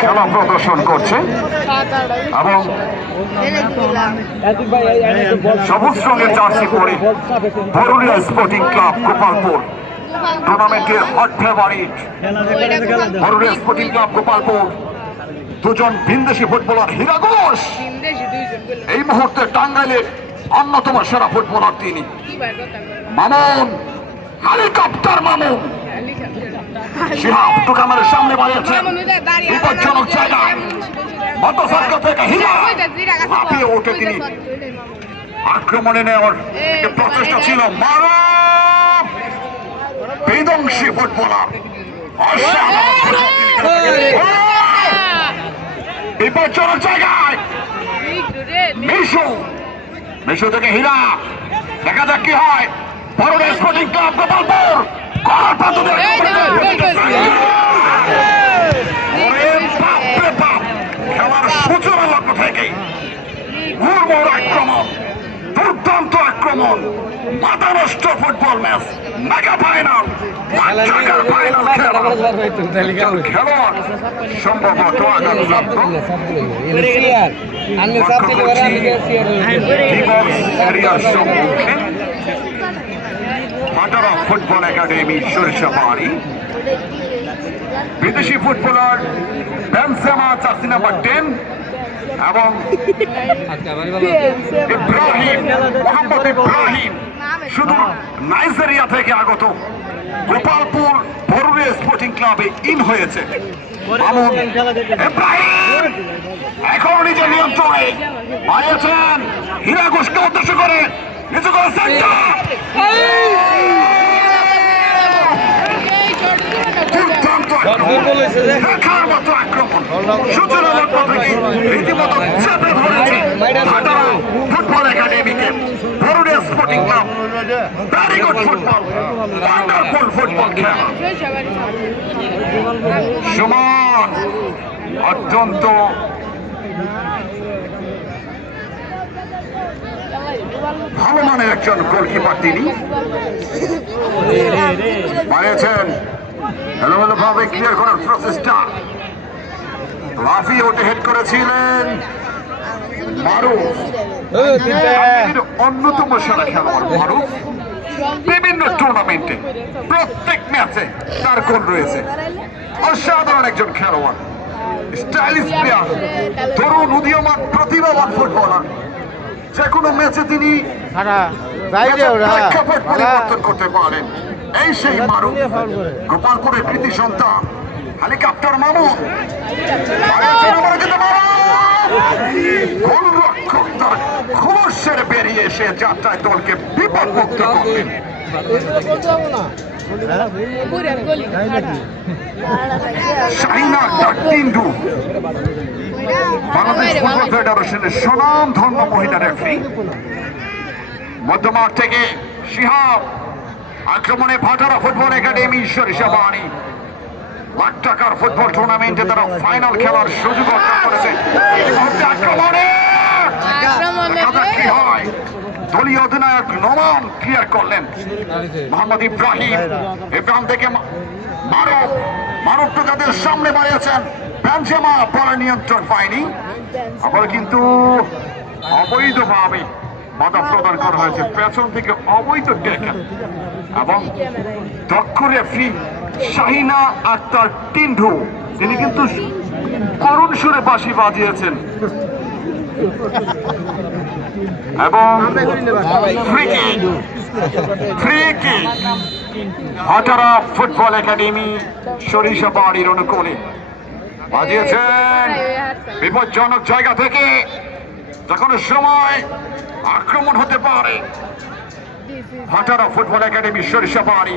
খেলা প্রদর্শন করছে এবং সবুজ রঙের জার্সি পরে বরুলিয়া স্পোর্টিং ক্লাব গোপালপুর টুর্নামেন্টের hot favourite Baruliya sporting club Gopalpur দুজন ভিনদেশি ফুটবলার হীরা ঘোষ এই মুহূর্তে টাঙ্গাইলের অন্যতম সেরা ফুটবলার তিনি মামুন হেলিকপ্টার মামুন শিহাব টুকামের সামনে বাড়িয়েছেন বিপজ্জনক জায়গায় মোটরসাইকেল থেকে হীরা লাফিয়ে ওঠে তিনি আক্রমণে নেওয়ার প্রচেষ্টা ছিল মারো বিধ্বংসী ফুটবলার বিপজ্জনক জায়গায় মিশু থেকে হীরা দেখা যাক কি হয় বরুলিয়া স্পোর্টিং ক্লাব গোপালপুর খেলার সূচনা লক্ষ্য থেকেই আক্রমণ দুর্দান্ত আক্রমণ মাথা নষ্ট ফুটবল ম্যাচ মেগা ফাইনাল খেলোয়াড় সম্ভবত ভাটারা ফুটবল একাডেমি সরিষাবাড়ি বিদেশি ফুটবলার বেনজেমা জার্সি নাম্বার 10 এবং ইব্রাহিম মোহাম্মদ ইব্রাহিম শুধু নাইজেরিয়া থেকে আগত গোপালপুর বরুলিয়া স্পোর্টিং ক্লাবে ইন হয়েছে মামুন ইব্রাহিম এখন নিজের নিয়ন্ত্রণে বাড়িয়েছেন হীরা ঘোষকে উদ্দেশ্য করে নিচু করে দেখার মতো আক্রমণ সূচনা লক্ষ্য থেকে রীতিমতো চেপে ধরেছে ফুটবল একাডেমিকে Baruliya sporting club very good football wonderful football খেলা সুমন অত্যন্ত ভালো মানের একজন গোলকিপার তিনি বানিয়েছেন এলোমেলো ভাবে ক্লিয়ার করার প্রচেষ্টা লাফিয়ে ওঠে হেড করেছিলেন মারুফ অন্যতম সেরা খেলোয়াড় মারুফ বিভিন্ন টুর্নামেন্টে প্রত্যেক ম্যাচে তার গোল রয়েছে অসাধারণ একজন খেলোয়াড় স্টাইলিশ প্লেয়ার তরুণ উদীয়মান প্রতিভাবান ফুটবলার যে কোনো ম্যাচে তিনি পরিবর্তন করতে পারেন এই সেই মারুফ গোপালপুরের কৃতি সন্তান হেলিকপ্টার মামুন গোলরক্ষক তার খবর সেরে বেরিয়ে এসে যাত্রায় দলকে বিপদমুক্ত করলেন শাহিনা টিন্ডু বাংলাদেশ ফুটবল ফেডারেশনের সুনাম ধন্য মহিলা রেফারি মধ্যমাঠ থেকে শিহাব আক্রমণে ভাটারা ফুটবল একাডেমি সরিষাবাড়ি লাখ টাকার ফুটবল টুর্নামেন্টে তারা ফাইনাল খেলার সুযোগ অর্জন করেছে আক্রমণে কি হয় দলীয় অধিনায়ক নোমান ক্লিয়ার করলেন মোহাম্মদ ইব্রাহিম ইব্রাহিম থেকে মারুফ যাদের সামনে বাড়িয়েছেন বেনজেমা বলে নিয়ন্ত্রণ পায়নি আবার কিন্তু অবৈধভাবে বাধা প্রদান করা হয়েছে পেছন থেকে অবৈধ টেকা এবং দক্ষ রেফারি শাহিনা আক্তার টিন্ডু তিনি কিন্তু করুণ সুরে বাঁশি বাজিয়েছেন এবং free kick Bhatara football academy সরিষাবাড়ির অনুকূলে বাজিয়েছেন বিপজ্জনক জায়গা থেকে যখন সময় আক্রমণ হতে পারে ভাটারা ফুটবল একাডেমি সরিষাবাড়ি